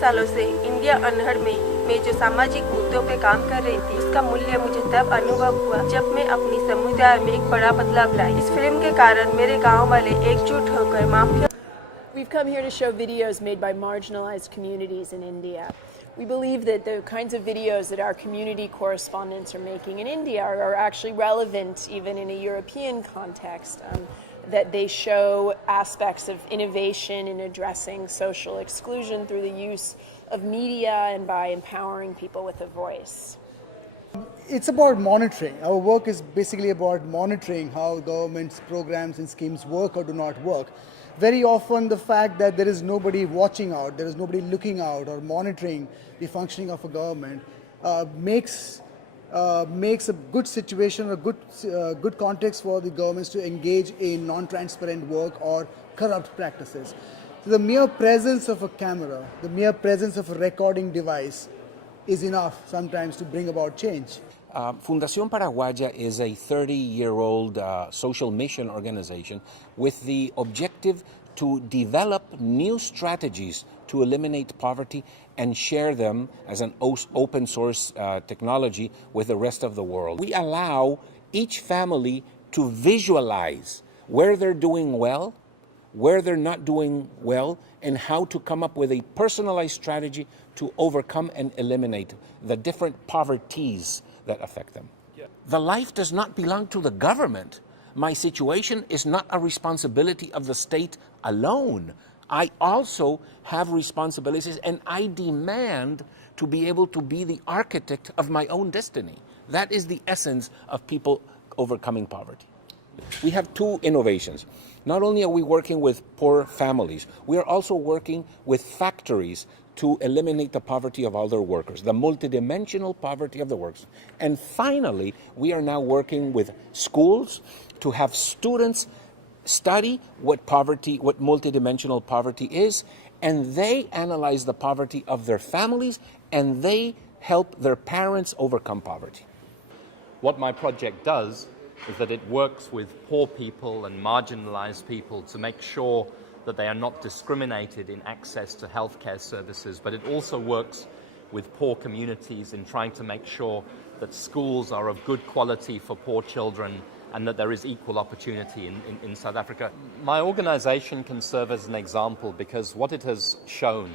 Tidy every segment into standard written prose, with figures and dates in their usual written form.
सालों से इंडिया अनहड़ में मैं जो सामाजिक मुद्दों पे काम कर रही थी, उसका मूल्य मुझे तब अनुभव हुआ जब मैं अपनी समुदाय में एक बड़ा बदलाव लाई। इस फिल्म के कारण मेरे गांव वाले एकजुट होकर mafia. We've come here to show videos made by marginalized communities in India. We believe that the kinds of videos that our community correspondents are making in India are actually relevant even in a European context, that they show aspects of innovation in addressing social exclusion through the use of media and by empowering people with a voice. It's about monitoring. Our work is basically about monitoring how government's programs and schemes work or do not work. Very often the fact that there is nobody watching out, there is nobody looking out or monitoring the functioning of a government makes a good situation, a good context for the governments to engage in non-transparent work or corrupt practices. So the mere presence of a camera, the mere presence of a recording device is enough sometimes to bring about change. Fundación Paraguaya is a 30-year-old social mission organization with the objective to develop new strategies to eliminate poverty and share them as an open source technology with the rest of the world. We allow each family to visualize where they're doing well, where they're not doing well, and how to come up with a personalized strategy to overcome and eliminate the different poverties that affect them. Yeah. The life does not belong to the government. My situation is not a responsibility of the state alone. I also have responsibilities, and I demand to be able to be the architect of my own destiny. That is the essence of people overcoming poverty. We have two innovations. Not only are we working with poor families, we are also working with factories to eliminate the poverty of other workers, the multidimensional poverty of the workers. And finally, we are now working with schools to have students study what multidimensional poverty is, and they analyze the poverty of their families, and they help their parents overcome poverty. What my project does is that it works with poor people and marginalized people to make sure that they are not discriminated in access to healthcare services, but it also works with poor communities in trying to make sure that schools are of good quality for poor children and that there is equal opportunity in South Africa. My organization can serve as an example because what it has shown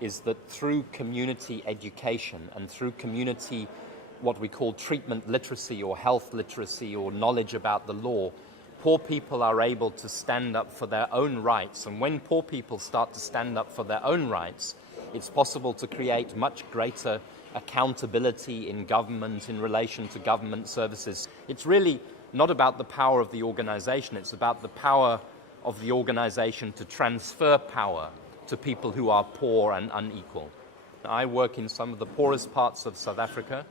is that through community education and through community, what we call treatment literacy or health literacy or knowledge about the law, poor people are able to stand up for their own rights. And when poor people start to stand up for their own rights, it's possible to create much greater accountability in government in relation to government services. It's really not about the power of the organization, it's about the power of the organization to transfer power to people who are poor and unequal. I work in some of the poorest parts of South Africa,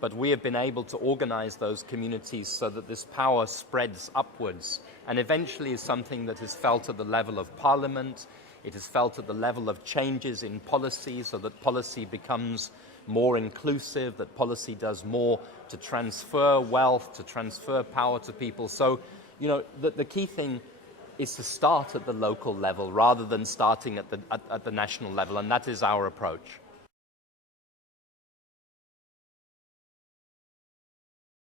but we have been able to organize those communities so that this power spreads upwards and eventually is something that is felt at the level of parliament, it is felt at the level of changes in policy so that policy becomes more inclusive, that policy does more to transfer wealth, to transfer power to people. So, you know, the key thing is to start at the local level rather than starting at the national level, and that is our approach.